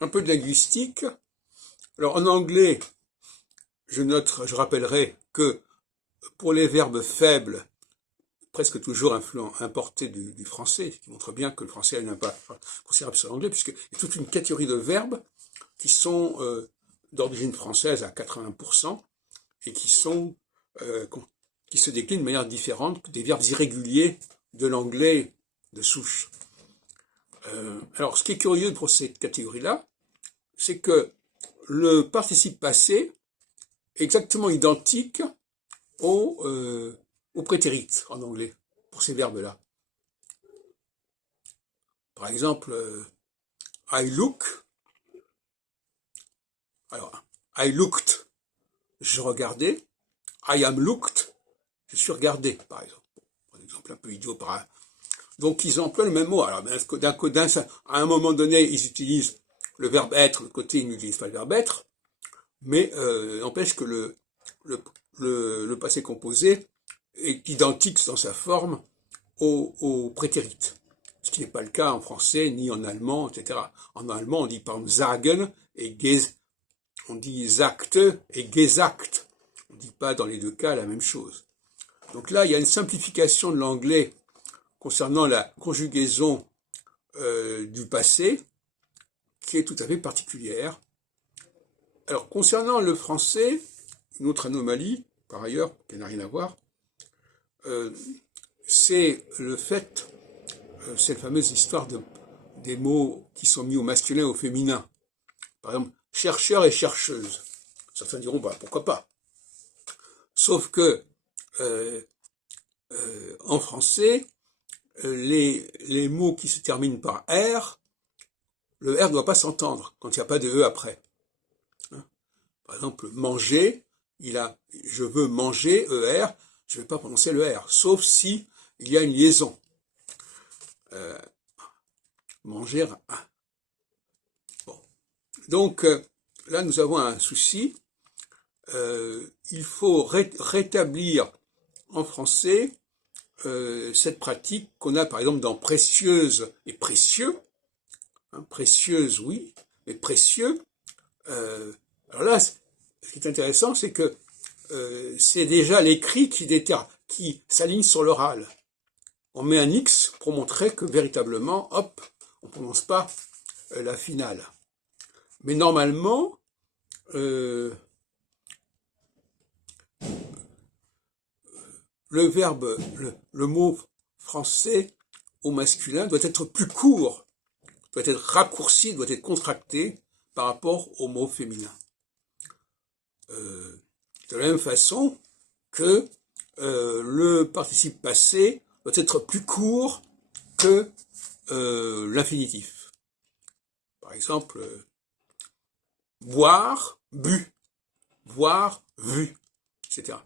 Un peu de linguistique. Alors en anglais, je rappellerai que pour les verbes faibles, presque toujours importés du français, ce qui montre bien que le français a une impact considérable sur l'anglais, puisqu'il y a toute une catégorie de verbes qui sont d'origine française à 80% et euh, qui se déclinent de manière différente que des verbes irréguliers de l'anglais de souche. Alors, ce qui est curieux pour cette catégorie-là, c'est que le participe passé est exactement identique au prétérit en anglais, pour ces verbes-là. Par exemple, I look, alors, I looked, je regardais, I am looked, je suis regardé, par exemple. Un exemple un peu idiot. Donc, ils emploient le même mot. Alors, à un moment donné, ils utilisent le verbe être, de l'autre côté, ils n'utilisent pas le verbe être, mais n'empêche que le passé composé est identique dans sa forme au prétérit. Ce qui n'est pas le cas en français, ni en allemand, etc. En allemand, on dit par exemple sagen et on dit sagt et gesagt. On ne dit pas dans les deux cas la même chose. Donc là, il y a une simplification de l'anglais concernant la conjugaison du passé qui est tout à fait particulière. Alors, concernant le français, une autre anomalie, par ailleurs, qui n'a rien à voir, c'est le fait, cette fameuse histoire des mots qui sont mis au masculin et au féminin. Par exemple, chercheur et chercheuse. Certains diront, bah, pourquoi pas. Sauf que, en français, les mots qui se terminent par R, le R ne doit pas s'entendre quand il n'y a pas de E après. Par exemple, manger, je veux manger, ER, je ne vais pas prononcer le R, sauf si il y a une liaison. Manger. Bon. Donc, là, nous avons un souci. Il faut rétablir en français cette pratique qu'on a, par exemple, dans précieuse et précieux. Précieuse, oui, mais précieux. Alors là, ce qui est intéressant, c'est que c'est déjà l'écrit qui s'aligne sur l'oral. On met un X pour montrer que véritablement, hop, on ne prononce pas la finale. Mais normalement, le verbe, le mot français au masculin doit être plus court, doit être raccourci, doit être contracté par rapport au mot féminin. De la même façon que le participe passé doit être plus court que l'infinitif. Par exemple, boire, bu, voir, vu, etc.